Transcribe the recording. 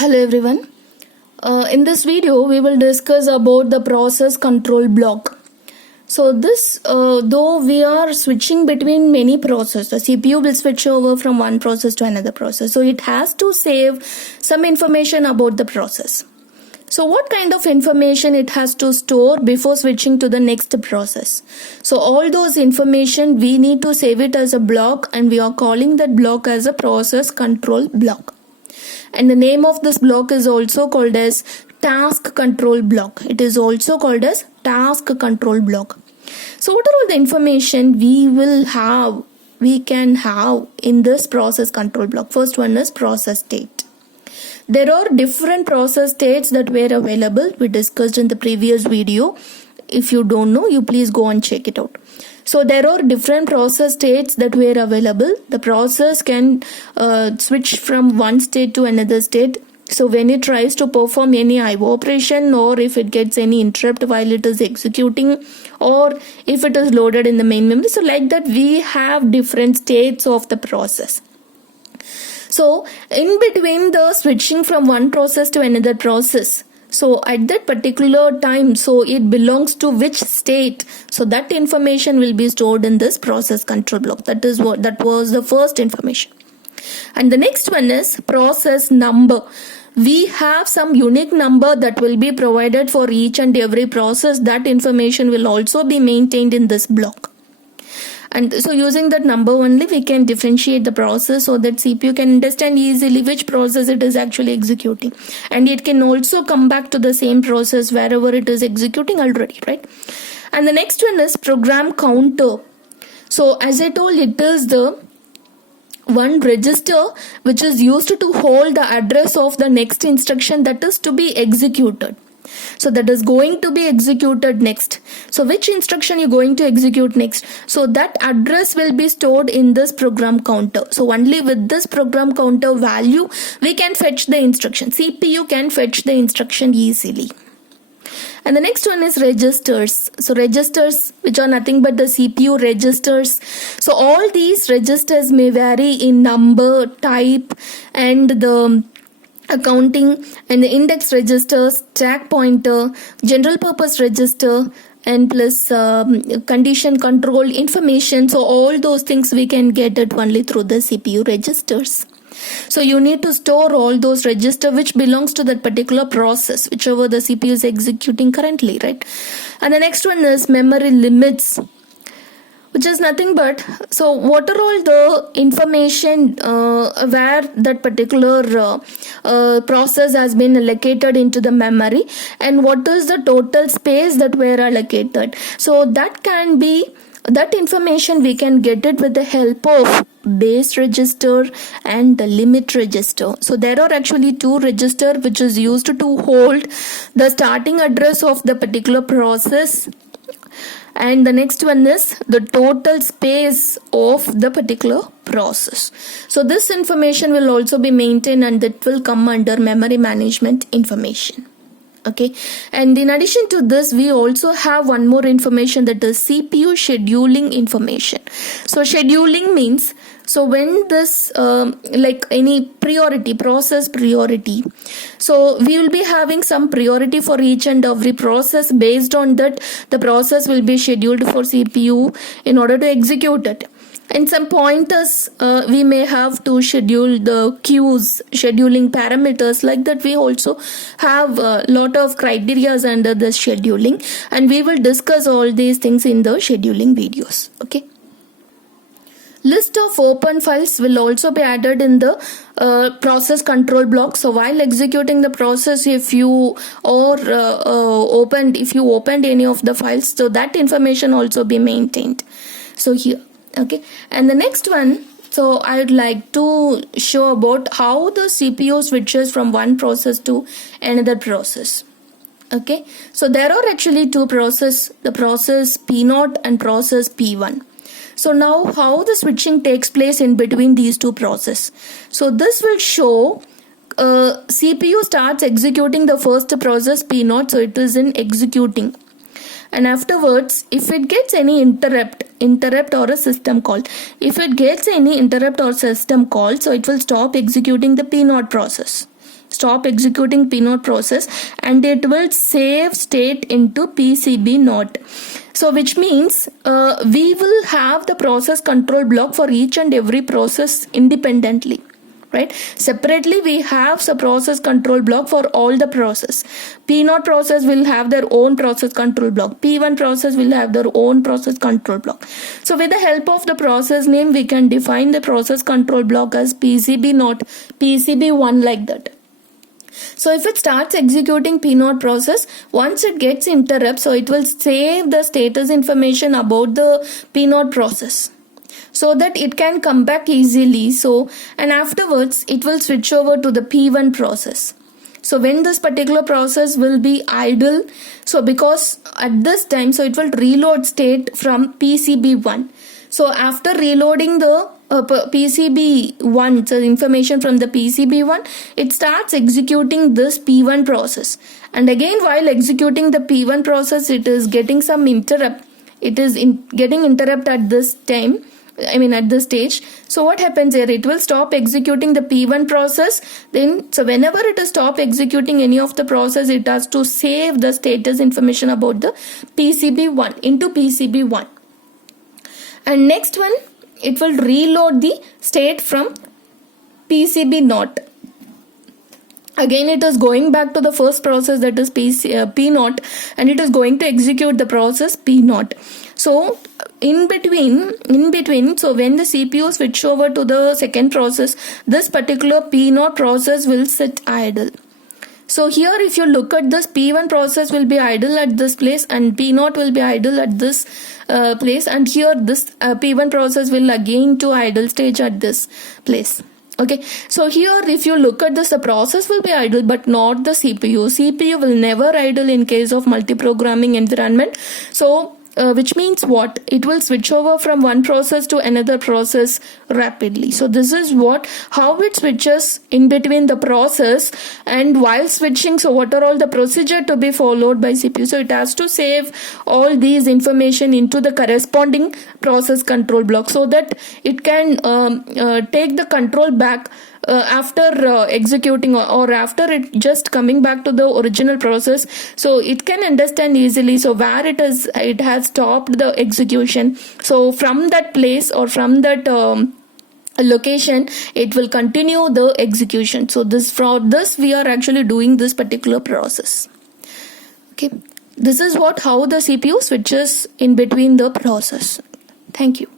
Hello everyone. In this video we will discuss about the process control block. So this though we are switching between many processes, the CPU will switch over from one process to another process. So it has to save some information about the process. So what kind of information it has to store before switching to the next process? So all those information we need to save it as a block, and we are calling that block as a process control block. And the name of this block is also called as task control block. It is also called as task control block. So what are all the information we can have in this process control block? First one is process state. There are different process states that were available. We discussed in the previous video. If you don't know, you please go and check it out. So there are different process states that were available. The process can switch from one state to another state. So when it tries to perform any IO operation, or if it gets any interrupt while it is executing, or if it is loaded in the main memory. So like that we have different states of the process. So in between the switching from one process to another process, so at that particular time, so it belongs to which state, so that information will be stored in this process control block. That was the first information. And the next one is process number. We have some unique number that will be provided for each and every process. That information will also be maintained in this block. And so using that number only, we can differentiate the process so that CPU can understand easily which process it is actually executing. And it can also come back to the same process wherever it is executing already, right? And the next one is program counter. So as I told, it is the one register which is used to hold the address of the next instruction that is to be executed. So that is going to be executed next. So which instruction you're going to execute next? So that address will be stored in this program counter. So only with this program counter value, we can fetch the instruction. CPU can fetch the instruction easily. And the next one is registers. So registers, which are nothing but the CPU registers. So all these registers may vary in number, type, and the accounting, and the index register, stack pointer, general purpose register, and plus condition control information. So all those things we can get it only through the CPU registers. So you need to store all those registers which belongs to that particular process, whichever the CPU is executing currently, right? And the next one is memory limits, which is nothing but, so what are all the information where that particular process has been allocated into the memory, and what is the total space that were allocated. So that information we can get it with the help of base register and the limit register. So there are actually two registers which is used to hold the starting address of the particular process, and the next one is the total space of the particular process. So this information will also be maintained, and that will come under memory management information. Okay, and in addition to this, we also have one more information, that is CPU scheduling information. So scheduling means, so when this like any priority, process priority, so we will be having some priority for each and every process. Based on that, the process will be scheduled for CPU in order to execute it. And some pointers we may have to schedule the queues, scheduling parameters. Like that we also have a lot of criteria under the scheduling, and we will discuss all these things in the scheduling videos. Okay. List of open files will also be added in the process control block. So while executing the process, if you opened any of the files, so that information also be maintained. So here, okay. And the next one, so I would like to show about how the CPU switches from one process to another process. Okay, so there are actually two processes, the process P0 and process P1. So now how the switching takes place in between these two processes. So this will show CPU starts executing the first process P0, so it is in executing. And afterwards, if it gets any interrupt or a system call, so it will stop executing the P0 process. stop executing P0 process, and it will save state into PCB0. So which means we will have the process control block for each and every process independently. Right? Separately, we have the process control block for all the process. P0 process will have their own process control block. P1 process will have their own process control block. So with the help of the process name, we can define the process control block as PCB0, PCB1 like that. So if it starts executing P0 process, once it gets interrupt, so it will save the status information about the P0 process, so that it can come back easily. So, and afterwards it will switch over to the P1 process. So when this particular process will be idle, so because at this time, so it will reload state from PCB1. So after reloading the PCB1, so information from the PCB1, it starts executing this P1 process. And again, while executing the P1 process, it is getting some interrupt. It is getting interrupt at this time. At this stage. So what happens here? It will stop executing the P1 process. Then, so whenever it is stop executing any of the process, it has to save the status information about the PCB1 into PCB1. And next one, it will reload the state from PCB0. Again, it is going back to the first process, that is P0, and it is going to execute the process P0. So in between, so when the CPU switch over to the second process, this particular P0 process will sit idle. So here, if you look at this, P1 process will be idle at this place, and P0 will be idle at this place, and here this P1 process will again to idle stage at this place. Okay, so here if you look at this, the process will be idle but not the CPU. CPU will never idle in case of multi-programming environment. So which means what? It will switch over from one process to another process rapidly. So this is how it switches in between the process, and while switching, so what are all the procedure to be followed by CPU? So it has to save all these information into the corresponding process control block, so that it can take the control back after executing or after it just coming back to the original process. So it can understand easily, so where it has stopped the execution. So from that place or from that location, it will continue the execution. So for this we are actually doing this particular process. Okay, this is how the CPU switches in between the process. Thank you.